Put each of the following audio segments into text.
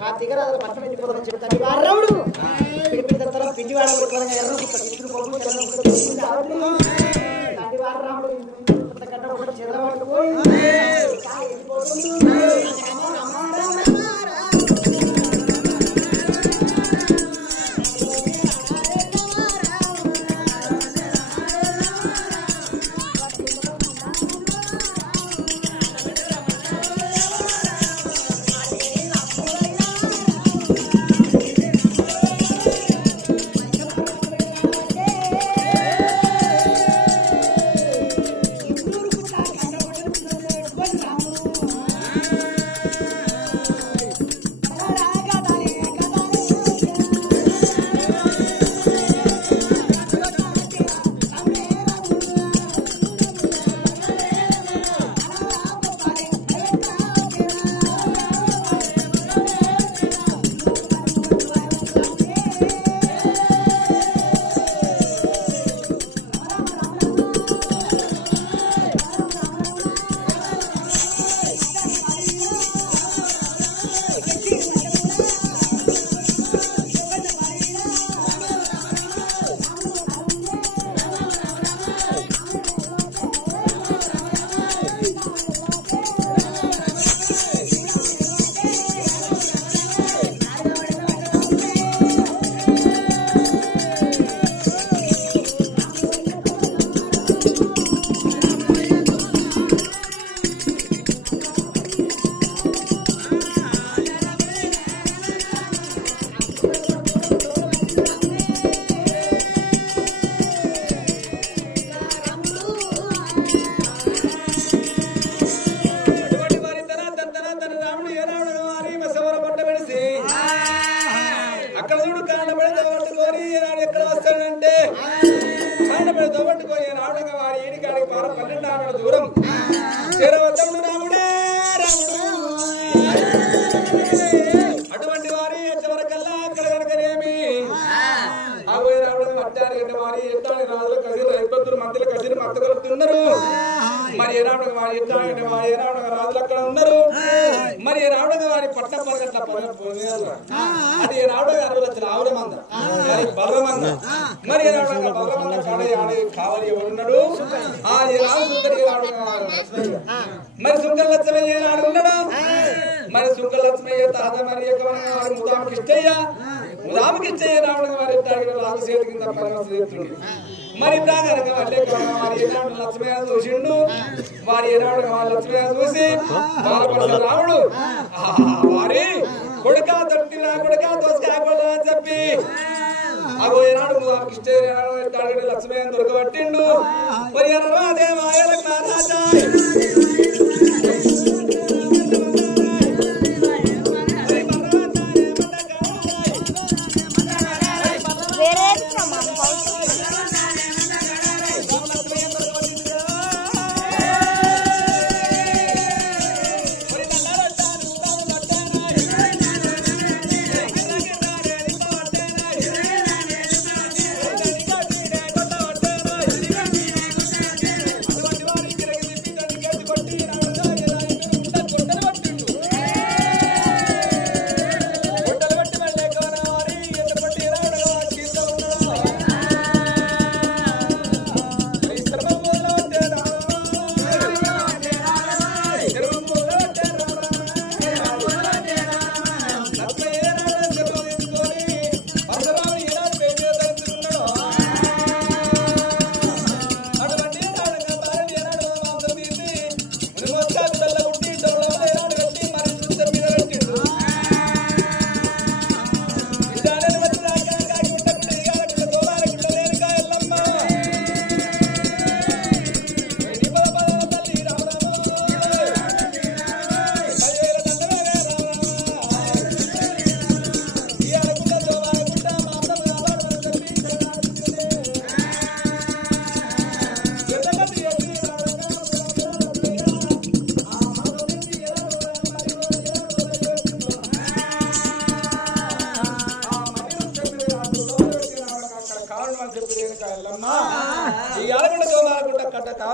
కార్తీక రాజు పట్టణ వెళ్ళిపోతామని చెప్తాను రాముడు పిడిపిడి తర్వాత పిండి వాడు గంట ఒకటి చంద్రబాబు పోయి అటువంటి వారి చివరికల్లా అక్కడ కనుకనేమి రాజులు కసిరు రైతులు మంత్రులు కసిరు మత్తగలుగుతున్నారు. మరి ఏనాడు వారి రాజులు అక్కడ ఉన్నారు. మరి ఏనాడు వారి పట్ట పరగట్ల అది ఏనాడు 60 లక్షల ఆవుల మంద మరి బర్ర మంద మరి ఏనాడు బర్ర మంద కావాలి ఎవరున్నాడు ఆ ఏనాడు మరి సుంకర లక్ష్మయ్య ఏనాడు ఉన్నాడు. మరి సుంకర లక్ష్మయ్య తాత మరి ముదాముకిష్టయ్య రావడం వారి రాజు చేతి కింద మరి వారి ఏనాడు లక్ష్మయ్య చూసిండు. వారి ఏనాడు లక్ష్మయ్య చూసి బాలపరచ రాముడు వారి కొడుక తొట్టిన కొడుక దోసకాయ అని చెప్పి అగో ఏనాడు ముదాముకిష్ట లక్ష్మయ్య దొరకబట్టిండు. మరి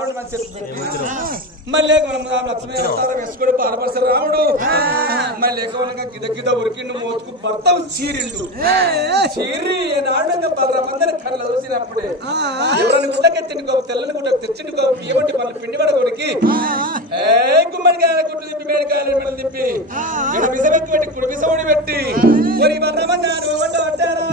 రాముడు మంచి మళ్ళీ లక్ష్మీ అవతారం వేసుకుని పారపరసరు రాముడు మళ్ళీ ఎక్కువగా గిద గిద ఉరికిండు మోతుకు భర్త చీరిండు చీరి నాడంగా 10 మందిని కళ్ళ చూసినప్పుడే ఎవరైనా గుడ్డకెత్తిండుకో తెల్లని గుడ్డ తెచ్చిండుకో ఏమంటే వాళ్ళ పిండి పడ కొరికి గుమ్మడికాయల గుడ్డు తిప్పి మేడికాయలు మెడలు తిప్పి ఇక్కడ విసమెక్కి పెట్టి కుడి విసముడి పెట్టి మరి రమ్మన్నారు వంట పట్టారా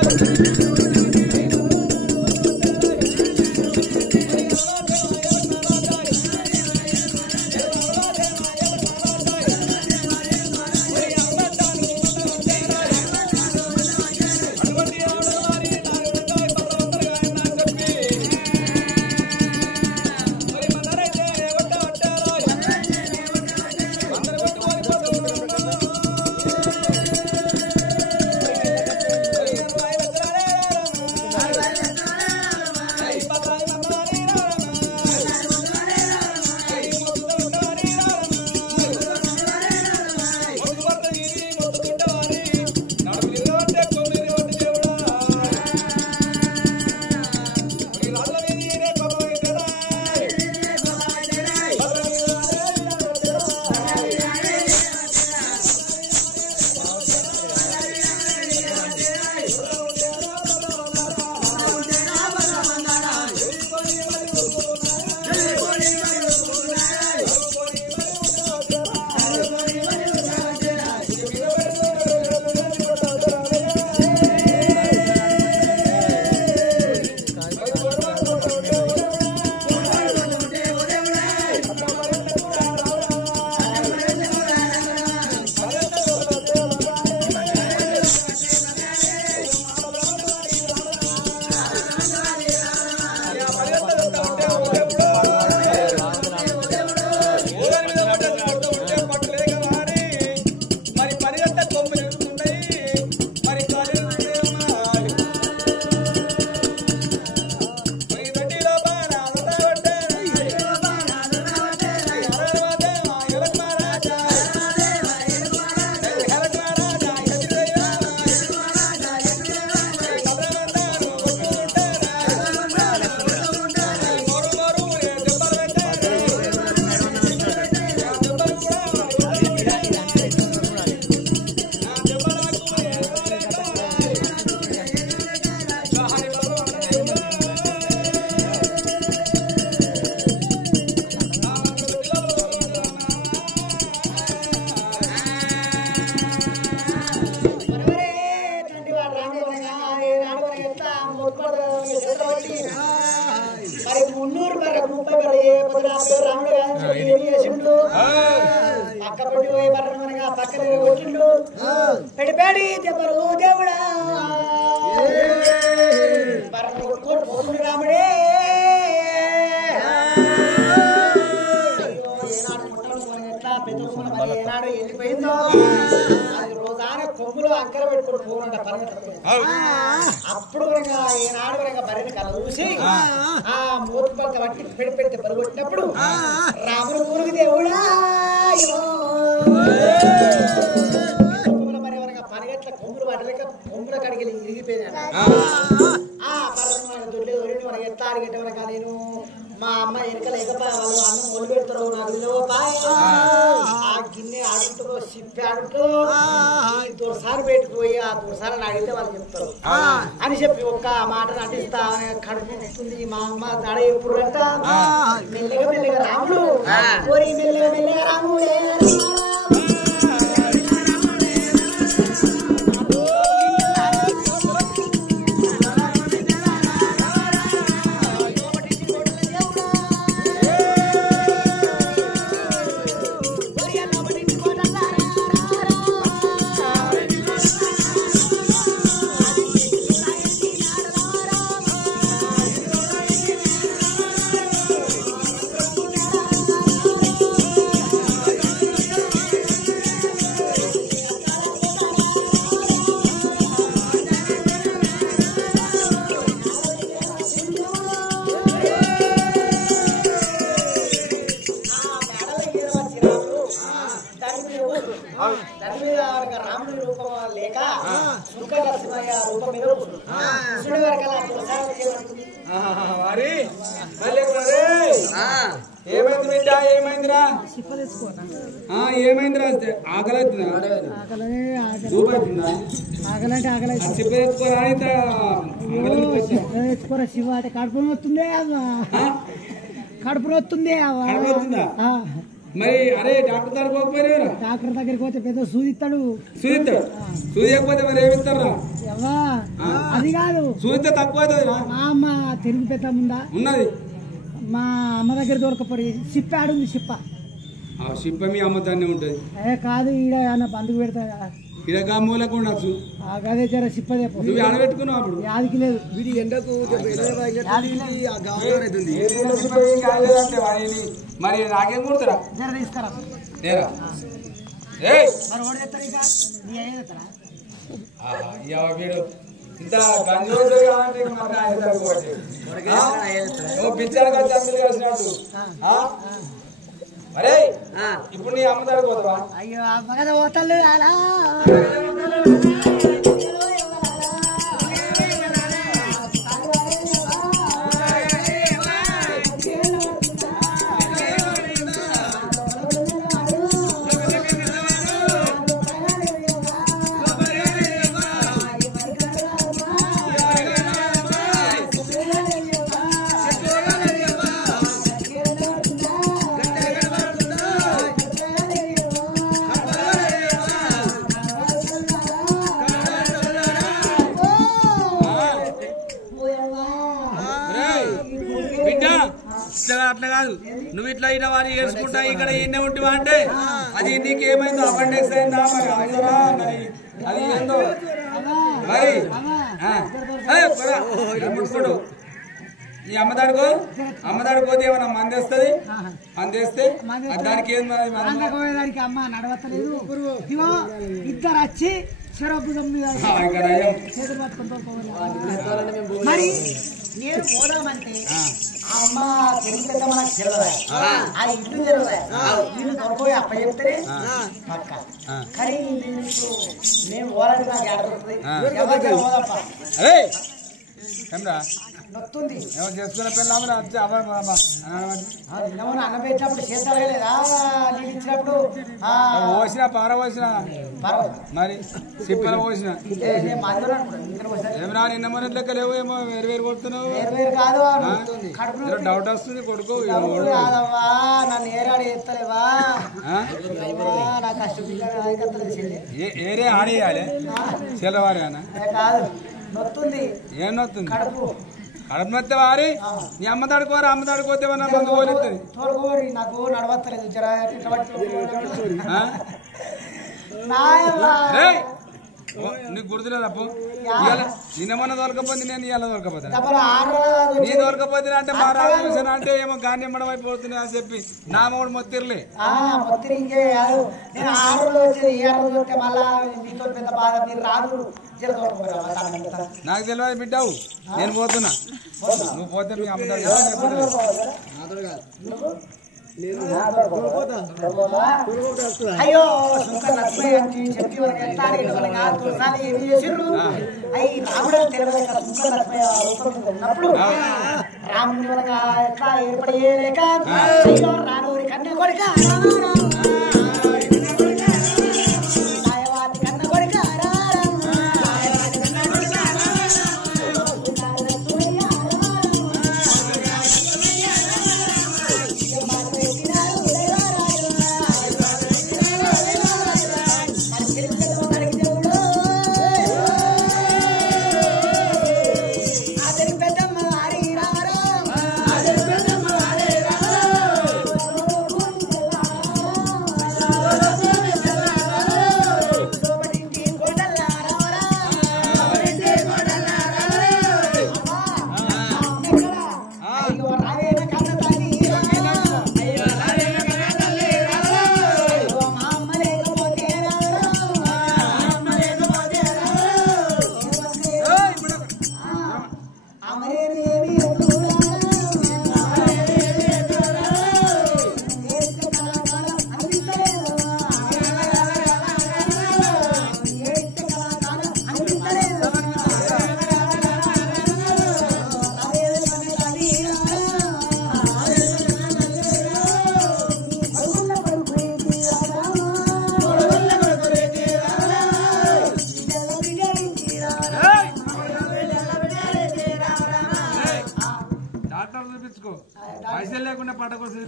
అప్పుడు ఏనాడు బర్రెని కళ్ళ చూసి ఆ మూతి పక్క బట్టి పెడితే పరుగుట్టినప్పుడు రాముడు ఊరికి దేవుడా మరి పరిగెట్ల కొమ్ములు పడలేక కొమ్ముల కడిగి ఇరిగిపోయినా ఆ పర్వతం దొడ్లే దొరికి మనకి ఎట్లా అడిగేటవరక నేను మా అమ్మ వెనక లేకపోయా వాళ్ళు అన్నం మొదలు పెడతారు నాకు ఆ గిన్నె ఆడుతుందో సిప్పి ఆడుతుందో దొరసారి పెట్టుకుపోయి ఆ దొరసారిని అడిగితే వాళ్ళు చెప్తారు అని చెప్పి ఒక్క మాట నటిస్తా కడుపు వస్తుంది మా అమ్మ దడ ఎప్పుడు అంట మెల్లగా మెల్లగా రాముడు మెల్లగా మెల్లగా రాముడే దాని మీద రాముడి రూపం లేక సుఖ నరసింహయ్య రూపం మీద కృష్ణుడి వరకల్లా వారి ఏమైంది బిడ్డ ఏమైందిరా ఏమైందిరా ఆకలి చెప్ప తెచ్చుకోరా శివ అంటే కడుపు నొత్తుందే కడుపు నొత్తుందే మరి అరే డాక్టర్ దగ్గర పోకపోయినా డాక్టర్ దగ్గరికి పోతే పెద్ద సూదిస్తాడు సూదియకపోతే మరి ఏమిస్తారా అది కాదు సూదితే తక్కువ అవుతుంది మా అమ్మ తెలుగు పెద్ద ఉందా ఉన్నది మా అమ్మ దగ్గర దొరకపోయి సిప్ప ఆడుంది సిప్ప సిప్ప మీ అమ్మ దాన్ని ఉంటుంది కాదు ఈడ అన్న బందుకు పెడతా ఇడగా మూలకు ఉండొచ్చు అదే జర సిప్పదే నువ్వు ఆడబెట్టుకున్నావు అప్పుడు యాదికి లేదు వీడి ఎండకు మరి నాకేం కుడతారా జర తీసుకురా మరి ఓడి చేస్తారు ఇక నీ అయ్యే చేస్తారా వీడు ఇంత గంజి రోజు కావాలంటే పిచ్చారు కలిసినట్టు మరే ఇప్పుడు నీ అమ్మ దగ్గర పోతావా అయ్యో అమ్మ కదా పోతాడు అలా అట్లా కాదు నువ్వు ఇట్లా అయినా వారిని ఏడ్చుకుంటా ఇక్కడ ఎన్నే ఉంటావా అంటే అది నీకేమైందో అపెండిక్స్ అయిందా మరి అందరా మరి అది ఏందో మరి ముట్టుకోడు నీ అమ్మదాడికి పోతే ఏమన్నా మందేస్తుంది మందేస్తే దానికి ఏం దానికి అమ్మ నడవతలేదు ఇద్దరు వచ్చి మరి నేను పోదామంటే అమ్మ తెలియక మనకు తెలియదా ఆ ఇల్లు తెలియదా ఇల్లు దొరకపోయి అప్ప చెప్తే పక్క కానీ మేము పోరాడి నాకు ఆడుతుంది నొత్తుంది ఏమో చేసుకునే పిల్లలు అన్నం పెట్టినప్పుడు చేస్తారా లేదా నీళ్ళు ఇచ్చినప్పుడు పోసిన పార పోసిన మరి సిప్పల పోసిన ఏమరా నిన్న మొన్న లెక్క లేవు ఏమో వేరు వేరు కొడుతున్నావు కాదు డౌట్ వస్తుంది కొడుకు కాదవ్వా నన్ను ఏరాడు ఎత్తలేవా నా కష్టం ఏరే ఆడేయాలి చెల్లవారి అన్న కాదు నొత్తుంది ఏం నొత్తుంది కడుపు కడుపు నొత్తే వారి నీ అమ్మ దాడుకోరా అమ్మ దాడుకోతే తోలుతుంది తోలుకోరి నాకు నడవత్తలేదు నీకు గుర్తులేదు అప్పు నిన్న మొన్న దొరకపోతే నేను ఇవాళ దొరకపోతాను నీ దొరకపోతే అంటే మా రాజు చూసాను అంటే ఏమో గాన్యమ్మడం అయిపోతుంది అని చెప్పి నా మూడు మొత్తిర్లే నాకు తెలియదు బిడ్డావు నేను పోతున్నా నువ్వు పోతే మీ అమ్మ అయ్యో చెప్పి ఏమి చేసిర్రు అయ్యి రాముడు తెలియదు ఉన్నప్పుడు రాముడి వలన ఎట్లా ఏర్పడేయలేక అయ్యో రానూరి కన్య కొడుక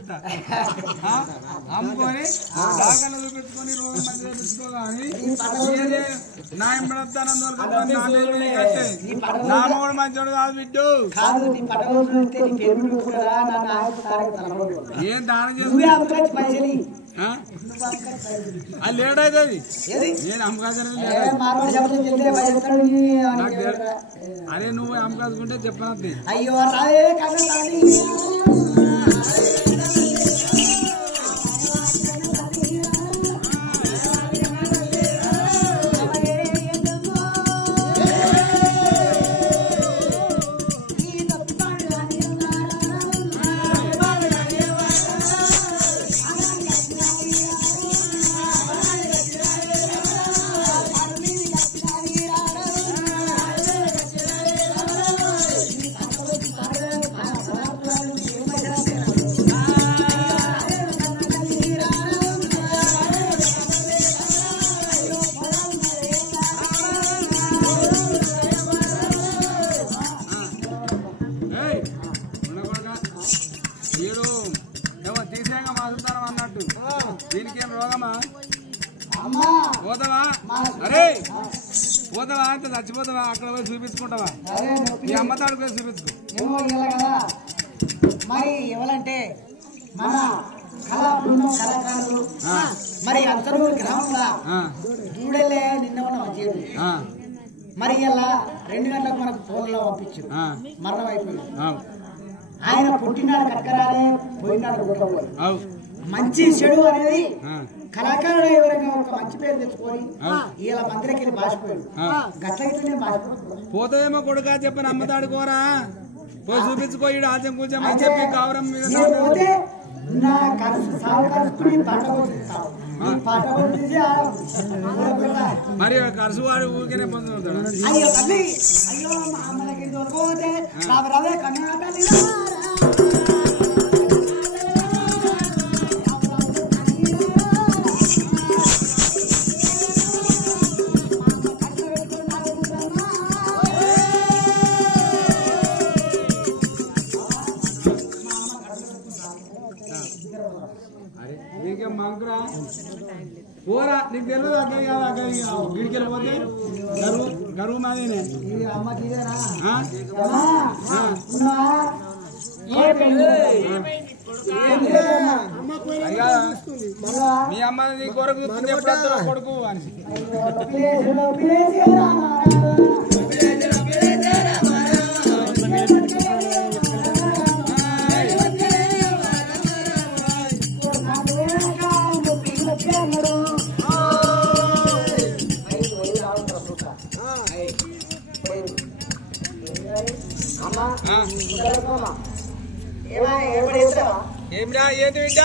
చూపిస్తా అమ్ముకొని దాఖలు చూపించుకొని రోజు మంచిగా చూపించుకోగాని నా నా మూడు మంచోడు కాదు బిడ్డు ఏం దానం చేస్తుంది అది లేట్ అవుతుంది నేను అమ్మకాసనే అరే నువ్వు అమ్మకాసుకుంటే చెప్పనద్ది అయ్యో తీసేగా మాసుతారం అన్నట్టు దీనికేం రోగమా పోతావా అరే పోతావా అంటే చచ్చిపోతావా అక్కడ పోయి చూపించుకుంటావా మీ అమ్మ తాడు పోయి చూపించుకో మరి ఎవరంటే మన కళాకారులు మరి అంతరూరు గ్రామంలో దూడలే నిన్న ఉన్న మరి ఇలా 2 గంటలకు మనకు ఫోన్లో పంపించు మరణం అయిపోయింది ఆయన పుట్టినాడు కట్టరాలే పోయినాడు మంచి చెడు అనేది కళాకారుడు ఎవరైనా ఒక మంచి పేరు తెచ్చుకొని ఇలా మందిరకి వెళ్ళి బాసిపోయాడు గట్లయితేనే బాసిపోయాడు పోతావేమో కొడుకా చెప్పని అమ్మతాడు కోరా పోయి చూపించుకోడు ఆచం కూర్చో అని చెప్పి కావరం మీద పోతే నా ఖర్చు సాగు ఖర్చుకుని పాట పోతాడు మరి ఖర్చు వాడు ఊరికేనే పొందుతాడు అయ్యో తల్లి అయ్యో మా అమ్మలకి దొరకపోతే రావే కన్నా నీకేం మంకురా పోరా నీకు తెలియదు అక్కడికి కాదు అక్కడికి గిడికి వెళ్ళిపోతే గరువు మాదేనే మీ అమ్మ నీ కొరకు ఎప్పుడు కొడుకు అని ఏమిరా ఏంటి బిడ్డ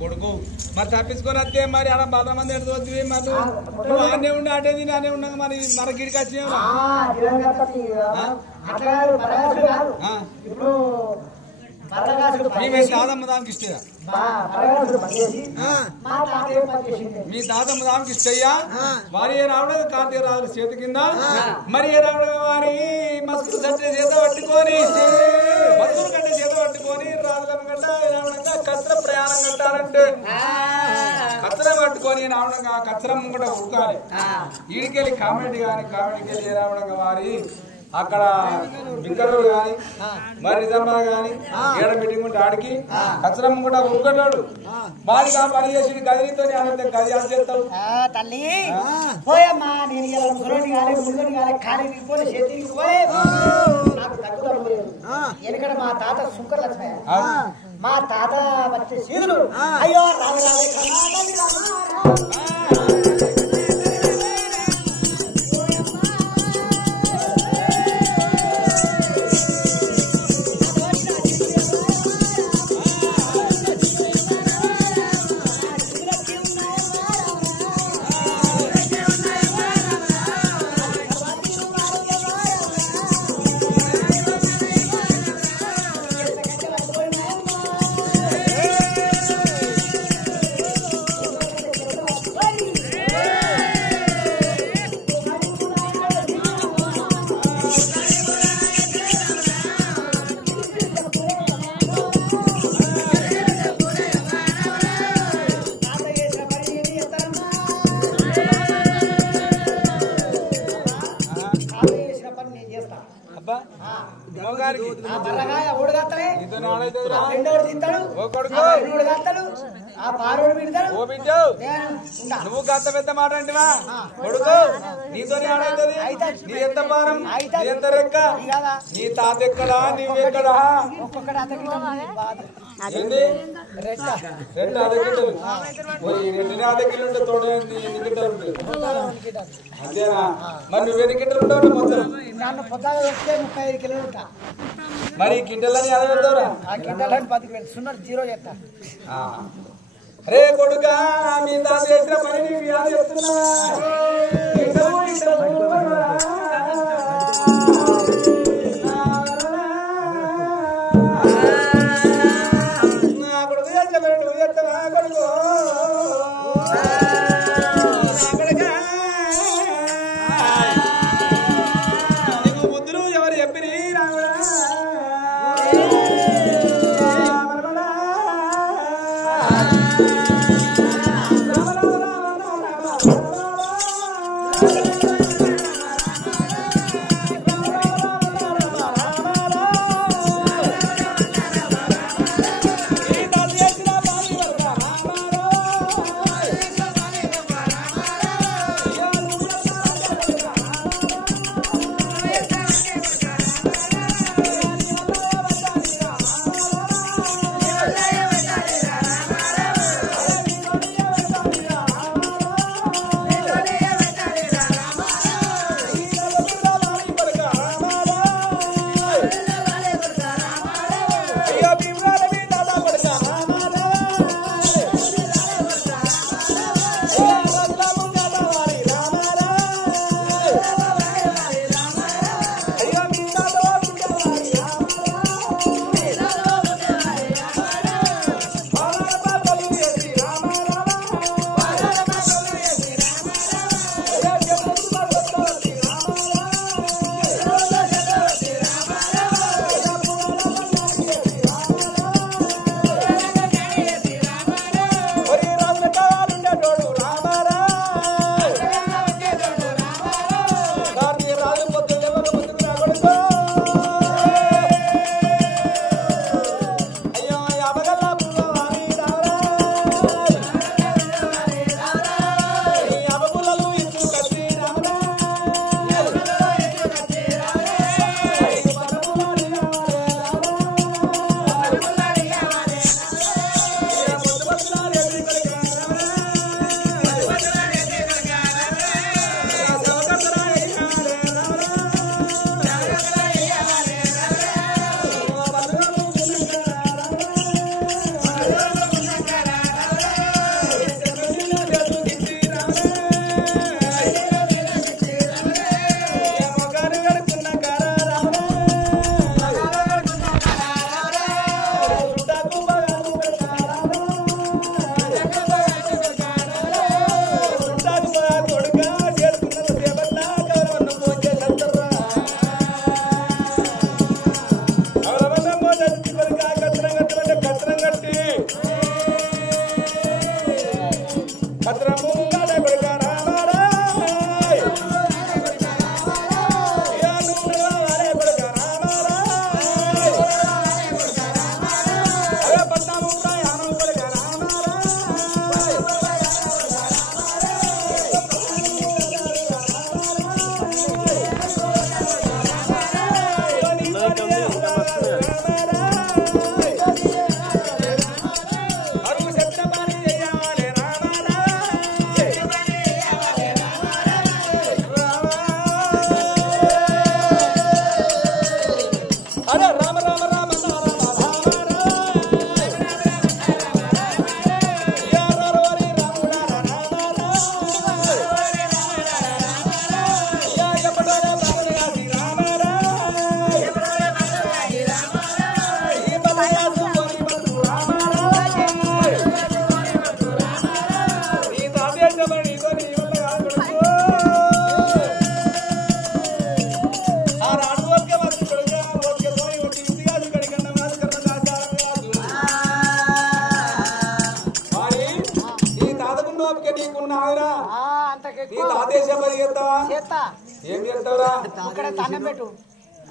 కొడుకు మరి తప్పించుకొని వస్తే మరి అలా 100 మంది ఎడుతుంది మరి నువ్వు ఆనే ఉండి అటే తిని ఆనే ఉన్నాక మరి మన గిడికి వచ్చే దాదమ్మ దానికి ఇష్టయా మీ దాదమ్మ దానికి ఇష్టయ్యా వారి ఏ రావడం కార్తీక రాజుల చేతి కింద మరి ఏ రావడం వారి మస్తు సత్య చేత పట్టుకొని మస్తులు గంట చేత పట్టుకొని రాజులమ్మ గంట రావడంగా కచ్చర ప్రయాణం కట్టాలంటే కచ్చర పట్టుకొని రావడంగా కచ్చరమ్మ కూడా ఉడకాలి ఈడికెళ్ళి కామెడీ కామెడీకి వెళ్ళి ఏ రావడంగా వారి అక్కడ బిక్కలు గాని మరి నిజామా గాని ఏడ మీటింగ్ ఉంటే ఆడికి కచ్చరమ్మ కూడా ఉరుకున్నాడు వాడికి ఆ పని చేసి గదితో గది చేస్తావు తల్లి పోయమ్మా నేను ఇలా ముసలోని కాలే ముసలోని కాలే ఖాళీ పోయి చేతికి పోయి నాకు తగ్గుతాడు ఎందుకంటే మా తాత శుక్ర లక్ష్మయ్య మా తాత వచ్చే సీదులు అయ్యో బర్రగాయ ఓడగత్తలే నీతోనే ఆడైతుందిరా రెండోడు తింటాడు ఓ కొడుకు రెండోడు గత్తలు ఆ పారోడు విడతాడు ఓ బిడ్డు నువ్వు గంత పెద్ద మాట అంటివా కొడుకు నీతోనే ఆడైతుంది నీ ఎంత భారం నీ ఎంత రెక్క నీ తాత ఎక్కడా నీవెక్కడా ఒక్కొక్కటి అతనికి ఏంది రెండు అదగిట్టలు రెండు అదగిలు ఉంటే తోడు ఎన్ని గిట్టలు ఉంటాయి అంతేనా మరి నువ్వు ఎన్ని గిట్టలు ఉంటావు మొత్తం నన్ను పొద్దుగా వస్తే 35 కిలోలు ఉంటా మరి గిట్టలని అదే వెళ్తావురా ఆ గిట్టలని 10 కిలోలు 0 చేస్తా రే కొడుక మీ తాత చేసిన పని నీకు యాద చెప్తున్నా నా కొడుకు చేసిన నువ్వు చెప్తావా కొడుకు నీకు బుద్ధులు ఎవరు చెప్పిరి రాముడా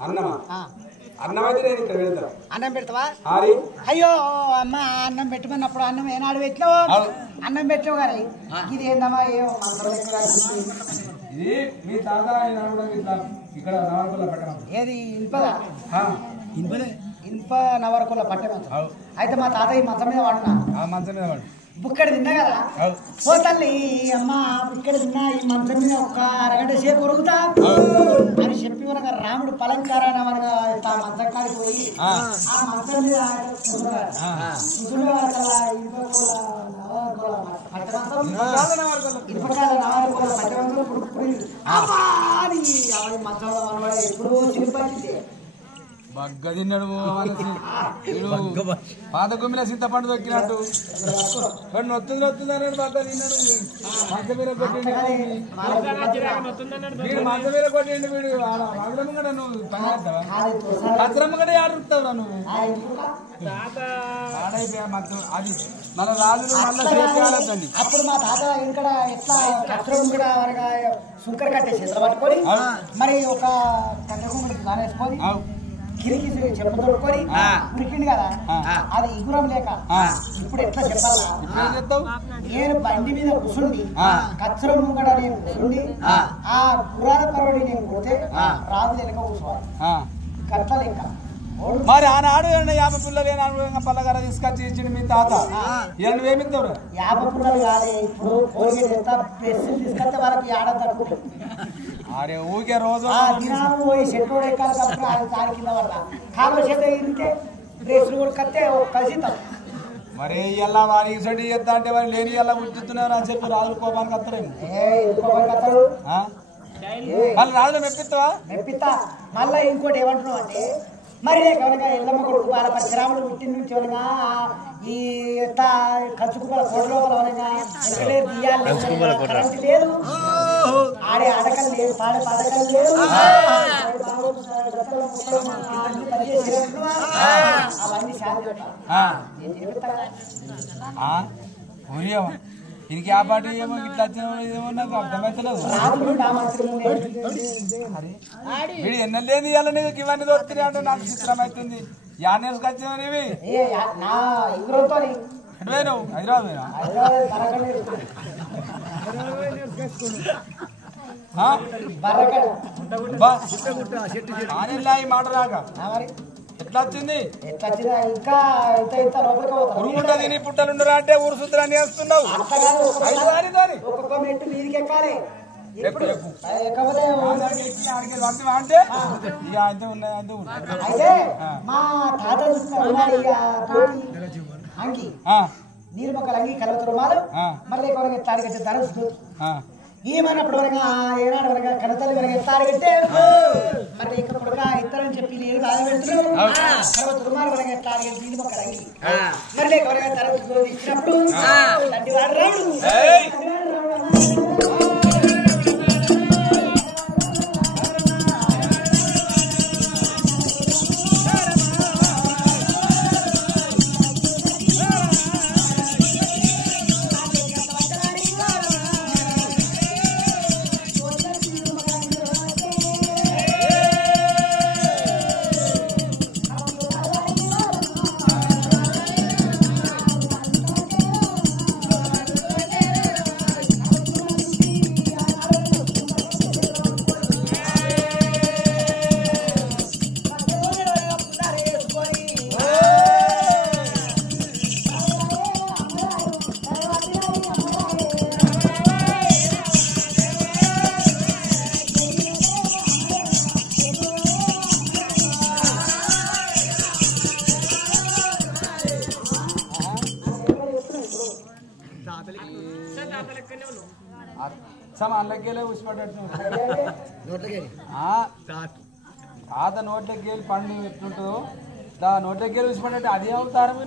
అన్నమా అన్నం అయితే నేను ఇక్కడ పెడతా. అన్నం పెడతావా? ఆరి అయ్యో అమ్మ అన్నం పెట్టమన్నప్పుడు అన్నం ఏనాడు పెట్టినావు? అన్నం పెట్టావు కానీ ఇది ఏందమ్మా ఏమో ఇది మీ తాత ఇట్లా ఇక్కడ నవరకొల్ల పట్టణం. ఏది ఇనుపదా? ఇనుప నవరకొల్ల పట్టణం. అయితే మా తాతయ్య మంచం మీద వాడున్నా. ఆ మంచం మీద వాడు బుక్కడి తిన్నా కదా. ఓ తల్లి అమ్మ బుక్కడి తిన్నా ఈ మంచం మీద ఒక్క అరగంట సేపు ఉరుగుతా అని చెప్పి మనకు రాముడు పలంకారాన్ని మనకు ఆ మంచం కాడికి పోయి ఆ మంచం మీద ఎప్పుడు చిరిపట్టింది బగ్గ తిన్నాడు. పాత గుమ్మిన చింతపండు దొక్కినట్టు నొత్తుంది అన్నాడు. బగ్గ తిన్నాడు. మంచం మీద కొట్టిండు. వీడు మంచం మీద కొట్టిండు. వీడు రాజులమ్మ కూడా నువ్వు కచ్చరమ్మ కూడా ఆడుతావు నువ్వు. ఆడైపోయా మొత్తం అది మన రాజులు మళ్ళీ అప్పుడు మా తాత ఇక్కడ ఎట్లా కచ్చరం కూడా సుంకర కట్టేసి పట్టుకొని మరి ఒక కట్టె నానేసుకొని కిరికి చెప్ప తోడుకొని ఉరికిండు కదా. అది ఇగురం లేక ఇప్పుడు ఎట్లా చెప్పాలా? నేను బండి మీద కూర్చుండి కచ్చరం ముంగడ నేను కూర్చుండి ఆ పురాణ పర్వడి నేను కొడితే రాజు లెక్క కూర్చోవాలి కట్ల లెక్క. మరి ఆనాడు 50 పుల్లలు పల్లగార తీసుకొచ్చి ఇచ్చిండు మీ తాత. నువ్వేమిస్తావు? 50 పుల్లలు కాదు ఇప్పుడు తీసుకొస్తే వాళ్ళకి ఏడ తట్టుకుంటుంది. అరే ఊకే రోజు దినాలు పోయి చెట్టు ఎక్కాలి దాని కింద వల్ల కాళ్ళ చెట్టు ఎగిరితే డ్రెస్సులు కూడా కత్తే కలిసిద్దాం. మరి ఇలా వారికి చెట్టు చేస్తా అంటే వారు లేని ఎలా ఉట్టుతున్నారు అని చెప్పి రాజులు కోపానికి వస్తారేమో. వాళ్ళు రాజులు మెప్పిస్తావా? మెప్పిస్తా. మళ్ళా ఇంకోటి ఏమంటున్నావు అంటే మరి కనుక ఎల్లమ్మ కొడుకు వాళ్ళ పరశురాముడు పుట్టిన నుంచి అనగా ఈ కంచుకుల కోటలో కరెంట్ లేదు, ఆడే ఆడకం లేదు, పాడే పాడకం లేదు, అవన్నీ దీనికి ఆ పాట ఏమో ఇట్లా ఏమో నాకు అర్థమవుతలేదు. వీడు ఎన్నెల్లేని ఇవ్వాలని ఇవన్నీ దొరుకుతున్నాయి అంటే నాకు చిత్రం అవుతుంది. యానేసుకు వచ్చినవి ఇవి నువ్వు హైదరాబాద్ ఈ మాట రాక ఎట్లా వచ్చింది? ఉరుగుంట తిని పుట్టలుండరా అంటే ఊరు సూత్రాన్ని వేస్తున్నావు. అంటే అయితే మా తాత అంగి నీరు మొక్కలు అంగి కలవత రుమాలు మళ్ళీ తాడిగట్టే ధరస్తూ ఏమన్నప్పుడు వరగా ఏనాడు వరగా కనతల్లి వరగా తాడిగట్టే మరి ఇక్కడ ఇద్దరని చెప్పి నీరు తాగబెడుతున్నావు. కలవత రుమాలు వరగా తాడిగట్టి నీరు మొక్కలు అంగి మళ్ళీ వరగా ధరస్తూ ఇచ్చినప్పుడు తండ్రి వాడు రాడు. తాత నోట్లోకి వెళ్ళి పండు ఎట్లుంటుందో నోట్లోకి వెళ్ళి ఉసిపడ్డట్టు అది అవుతారం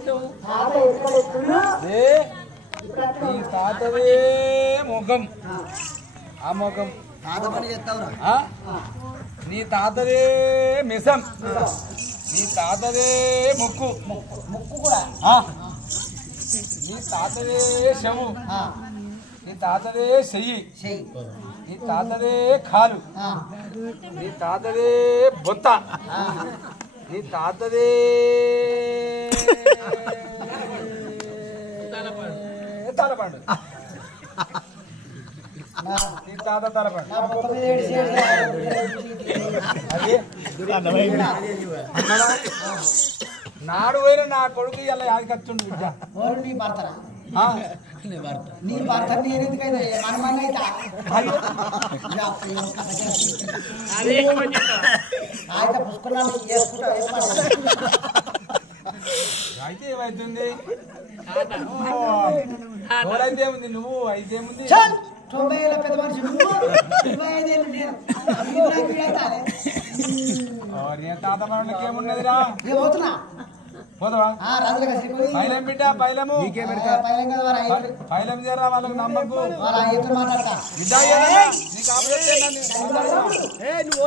ఈ తాతదే ముఖం. ఆ ముఖం నీ తాతదే మిసం, నీ తాతదే ముక్కు కూడా, నీ తాతదే చెవు, నీ తాతదే చెయ్యి, నీ తాతదే కాలు, నీ తాతదే బొత్త, నీ తాతది తలపండు నీ తాత తలపండు నాడు పోయిన నా కొడుకు ఇలా యాది ఖర్చుండు బిడ్డ నీ భర్తరా నీ భర్త నేను ఎందుకైతే మనమన్న అయితే పుష్కరాలు చేసుకుంటా అయితే ఏమైతుంది అయితే ఏముంది నువ్వు అయితే ఏముంది 90 ఏళ్ళ పెద్ద మనిషి నువ్వు 25 ఏళ్ళు నేను తాత మనకి ఏమున్నదిరా పోతున్నా పోదావా పైలం బిడ్డ పైలము పైలం చేరా వాళ్ళకి నమ్మకు బిడ్డ నీకు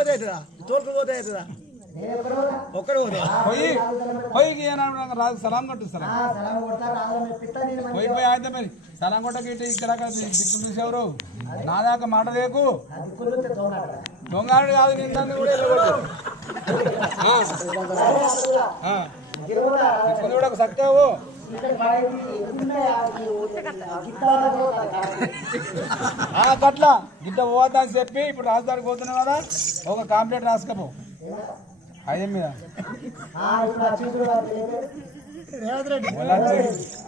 పోయి పోయి రాజు సలాం కొట్టు సలాం పోయి పోయి అయితే మరి సలాం కొట్టకి ఇక్కడ దిక్కులు చూసేవరు నా దాకా మాట లేకు దొంగాడు కాదు నిందని కూడా కూడా సక్కావు గట్ల గిట్ట పోతా అని చెప్పి ఇప్పుడు రాజధానికి పోతున్నావు కదా ఒక కాంప్లైంట్ రాసుకపో అయ్యం మీద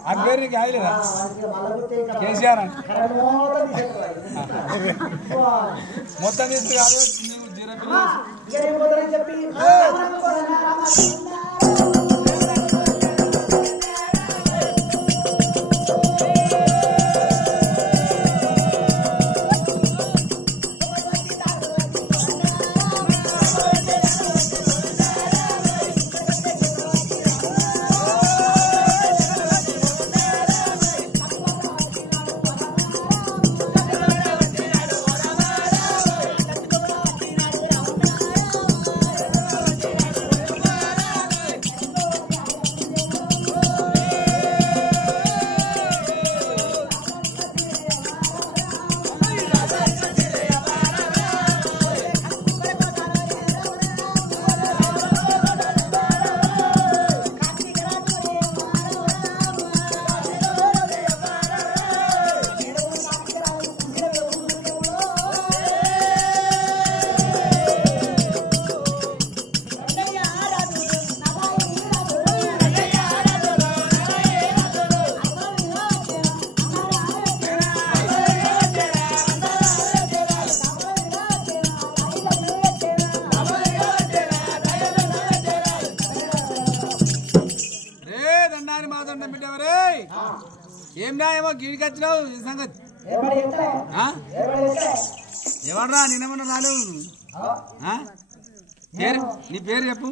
ఆ పేరు నీకు ఆయలేదా కేసీఆర్ అని మొత్తం తీసుకు కాదు నీవు ఏం న్యాయమో గిడికి వచ్చినావు ఈ సంగతి ఎవడరా నేనేమన్నా రాలేవు పేరు నీ పేరు చెప్పు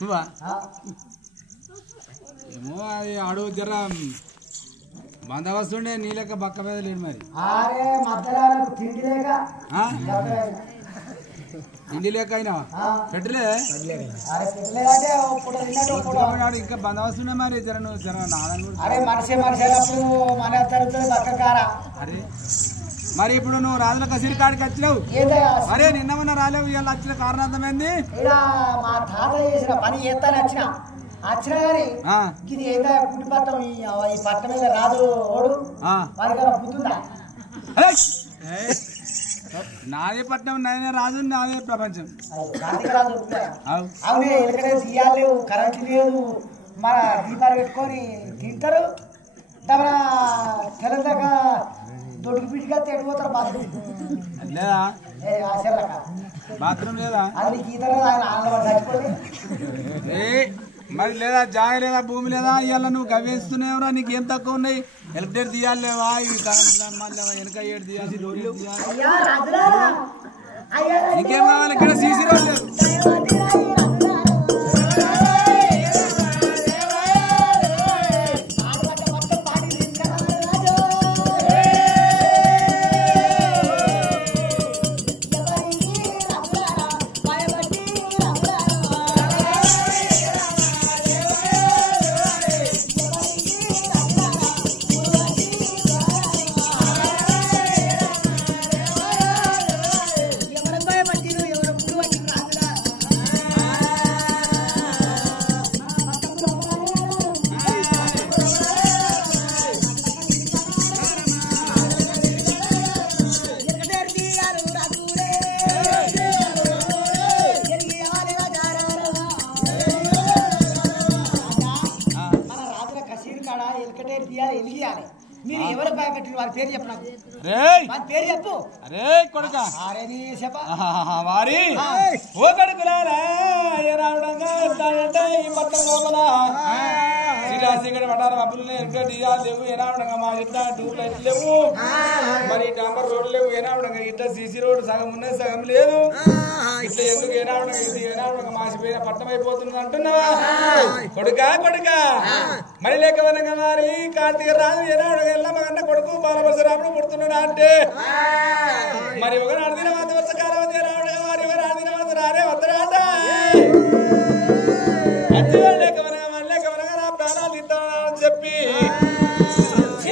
నువ్వా ఏమో అది అడుగు జర బందోబస్తుండే నీ లెక్క బక్క మీద లేడు మరి ఇండి లేక అయినావా పెట్టలే ఇంకా బందోబస్తుండే మరి జర నువ్వు జర అరే మరి ఇప్పుడు నువ్వు రాజుల కసిరి కాడికి వచ్చినావు అరే నిన్నమన్నా రాలేవు ఇవాళ వచ్చిన కారణార్థమైంది మా తాత చేసిన పని చేస్తాను వచ్చినా కానీ ఇది ఏదో గుడి పట్టం ఈ పట్టణం మీద రాదు ఓడు వారికి బుద్ధుందా నాదే పట్నం నాదే రాజు నాదే ప్రపంచం అవునే ఎందుకంటే తీయాలు లేవు కరెంటు లేదు మన దీపాలు పెట్టుకొని తింటారు మన తెలంగాణ దొడ్డుకు పిచ్చిగా తెడిపోతారు బాత్రూమ్ లేదా బాత్రూమ్ లేదా అది గీత చచ్చిపోయి మరి లేదా జాగ లేదా భూమి లేదా ఇవాళ నువ్వు గవ్వేస్తున్నావురా నీకు ఏం తక్కువ ఉన్నాయి ఎలక్ట్రిక్ తీయాలి లేవా ఇవి కరెంట్ మళ్ళీ వెనక ఏడు తీయాల్సి రోడ్లు ఇంకేం కావాలి ఇక్కడ సీసీ రోడ్ లేదు తీయాలి ఎలిగియాలి మీరు ఎవరు భయపెట్టిన వారి పేరు చెప్పు నాకు వారి పేరు చెప్పు అరే కొడుక అరే నీ చెప్ప వారి ఓ కొడుకులారా రావడంగా ఈ పట్టం లోపల శ్రీరాశిగడ వడారు అప్పులు లేవు ఏనావడంగా మా ఇట్లా టూర్ లైట్లు లేవు మరి డాంబర్ రోడ్లు లేవు ఏనావడంగా ఇట్లా సీసీ రోడ్డు సగం ఉన్నది సగం లేదు ఇట్లా ఎందుకు ఏనావడంగా మాసిపోయిన పట్టం అయిపోతుంది అంటున్నావా కొడుక మరి లేకవనగా మరి కార్తీక రాజు ఏనావడంగా ఎల్లమ్మగన్న కొడుకు బాలపరశురాముడు పుడుతున్నాడు అంటే మరి ఒక అడిదిన వంద వర్షకాలం ఏనావడంగా మరి ఎవరు అడిదిన వంద రారే వద్దరాట చెప్పి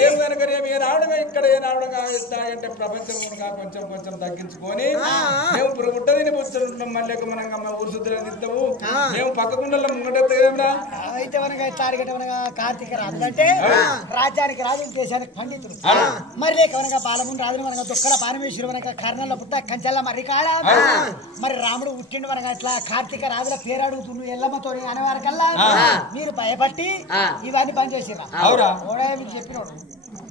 ఏం కనుక రేపు ఏ రావడం ఇక్కడ ఏ రావడం ఇస్తాయంటే ప్రపంచం కొంచెం కొంచెం తగ్గించుకొని మేము ఇప్పుడు గుట్టదిని పుచ్చుకుంటున్నాం మళ్ళీ మనం ఊరు శుద్ధులు తింటాము మేము పక్కకుండా ముంగటెత్తగా అయితే మనగా తాడిగట్ట మనగా కార్తీక రాజు అంటే రాజ్యానికి రాజు దేశానికి పండితుడు మరి లేకనగా బాలముని రాజు మనగా దుక్కల పారమేశ్వరు మనగా కర్ణంలో పుట్ట కంచెల్ల మరి కాడ మరి రాముడు పుట్టిండు మనగా ఇట్లా కార్తీక రాజుల పేరు అడుగుతుండు ఎల్లమ్మతో అనేవారి కల్లా మీరు భయపట్టి ఇవన్నీ పని చేసిరా మీకు చెప్పినోడు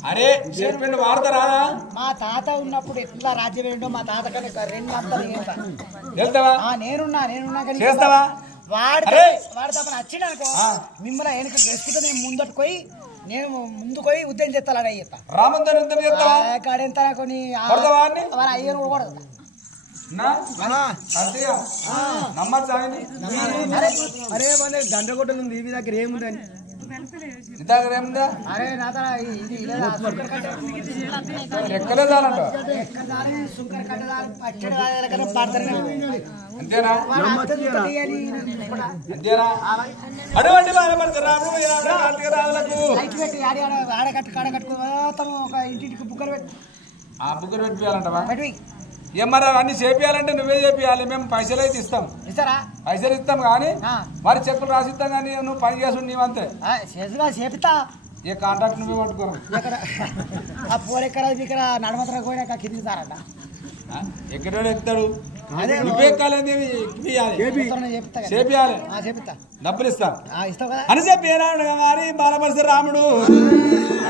అరే చెప్పిండు వార్త రాదా మా తాత ఉన్నప్పుడు ఎట్లా రాజ్యం ఏంటో మా తాత కనుక 2 వెళ్తావా నేనున్నా చేస్తావా వాడితే వచ్చిండు అనుకో మిమ్మల్ని వెనక వేసుకుంటే నేను ముందుకు పోయి ఉద్యమం చేస్తాను చెప్తా కాడెంత కొని వాళ్ళ అయ్యను కూడదు అరే దండ కొట్టనుంది ఈ దగ్గర ఏముందని అరే నా అంతేనా అటువంటి ఆడకట్టు కాడకట్టుకో ఒక ఇంటికి బుక్కలు పెట్టి ఆ బుక్కలు పెట్టియాలంటవా ఏం మరి అన్ని చేపియాలంటే నువ్వే చేపియాలి మేము పైసలు అయితే ఇస్తాం పైసలు ఇస్తాం కానీ మరి చెక్కులు రాసిస్తాం కానీ నువ్వు పని చేసు నీవంతే చేపిస్తా ఏ కాంట్రాక్ట్ నువ్వే పట్టుకోరు ఆ పూలు ఎక్కడ ఇక్కడ నడమతర పోయినాక కిందిస్తారట ఎక్కడ ఎత్తాడు నువ్వే కాలేదు చేపియాలి డబ్బులు ఇస్తాం అని చెప్పి ఏనాడు మరి బాలపరిశ రాముడు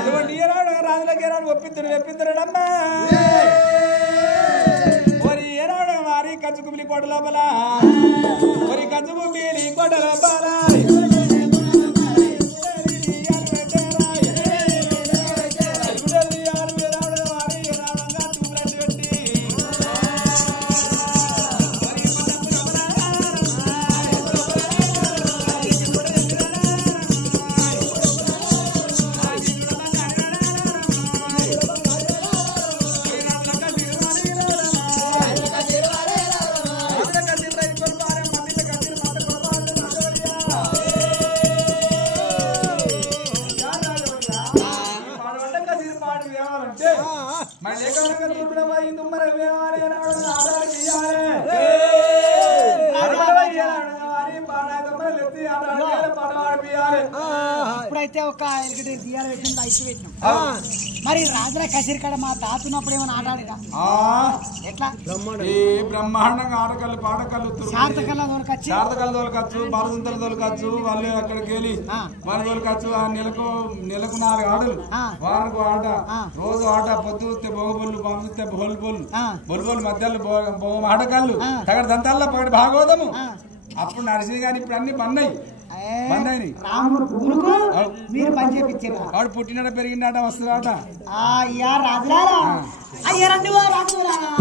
అటువంటి ఏనాడు రాజులకి ఏనాడు ఒప్పిద్దరుడమ్మా ఏనాడు మరి కంచుకుమిలి కోట లోపల మరి కంచుకుమిలి కోట లోపల ఇప్పుడైతే ఒక దియాలు పెట్టింది ఐదు పెట్టినాం మరి రాజుల కసిరి కాడ మా తాతున్నప్పుడు ఏమైనా ఆట ఆడిరా ఎట్లా బ్రహ్మాండంగా ఆడకళ్ళు పాడకళ్ళు శారదకళ్ళ తోలకచ్చు బాలదుంతలు తోలకచ్చు వాళ్ళు అక్కడికి వెళ్ళి వాళ్ళు తోలకచ్చు ఆ నెలకు 4 ఆటలు వారానికి ఆట రోజు ఆట పొద్దుతే బొగబొల్లు పంపితే బొల్బొల్లు మధ్యలో ఆడకళ్ళు తగడ దంతాల్లో పగడి భాగవతము అప్పుడు నడిచింది కానీ ఇప్పుడు అన్ని బంద్ మీరు పని చేపించారు వాడు పుట్టినట పెరిగిందట వస్తుందట రాజులారా అయ్యా రండి రాజులారా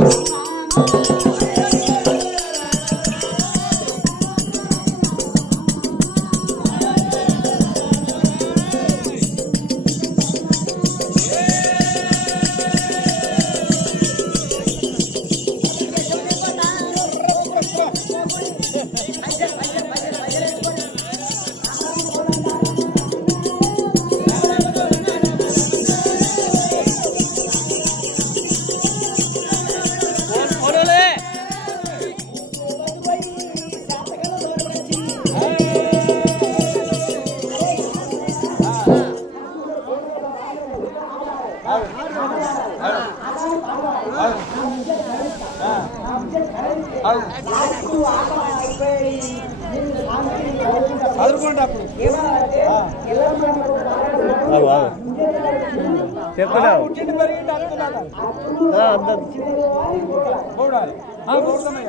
అదురుకోండి అప్పుడు చెప్తున్నావు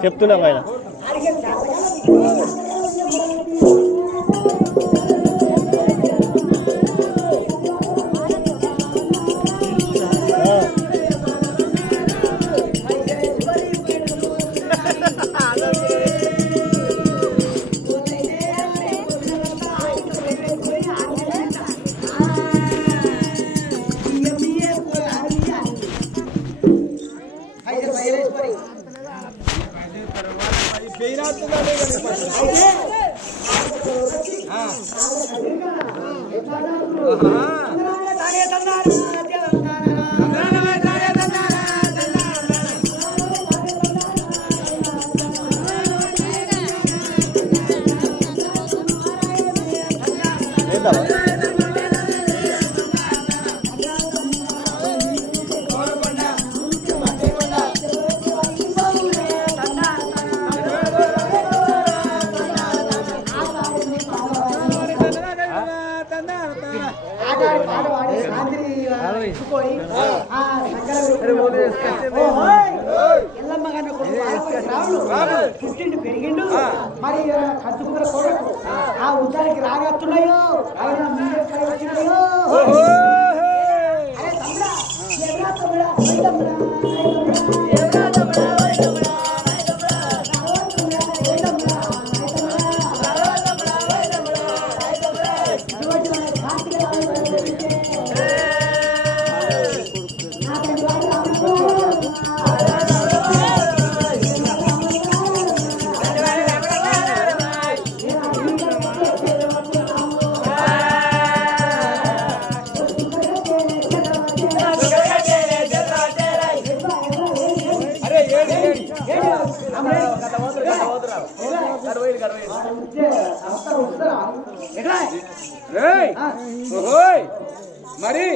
చెప్తున్నావు ఆయన పెరిగిండు మరి కట్టుకున్న కోడకు ఆ ఉద్దానికి రాగస్తున్నాయో వచ్చినాయో మరి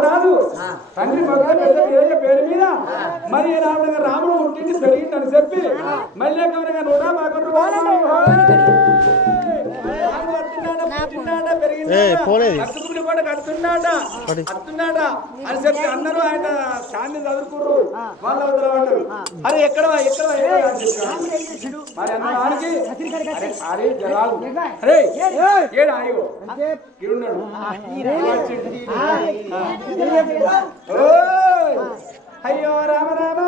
రాదు తండ్రి పేరు మీద మరి రాముడు పుట్టింది పెరిగిందని చెప్పి మళ్ళీ కడుతున్నాడా అని చెప్పి అందరూ ఆయన శాంతి చదువుకుర్రు వాళ్ళు అవుతారు అరే ఎక్కడ మరి అన్నదానికి అరే జనాలు అరే ఏడు ఆయో ఉన్నాడు అయ్యో రామ రామ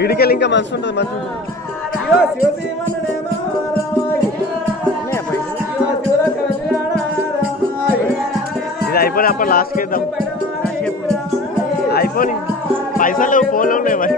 ఇడికెళ్ళి ఇంకా మనసు ఉంటుంది మంచి ఇది అయిపోయి అప్పుడు లాస్ట్కి ఇద్దాం అయిపోయి పైసలు ఫోన్లో ఉన్నాయి మరి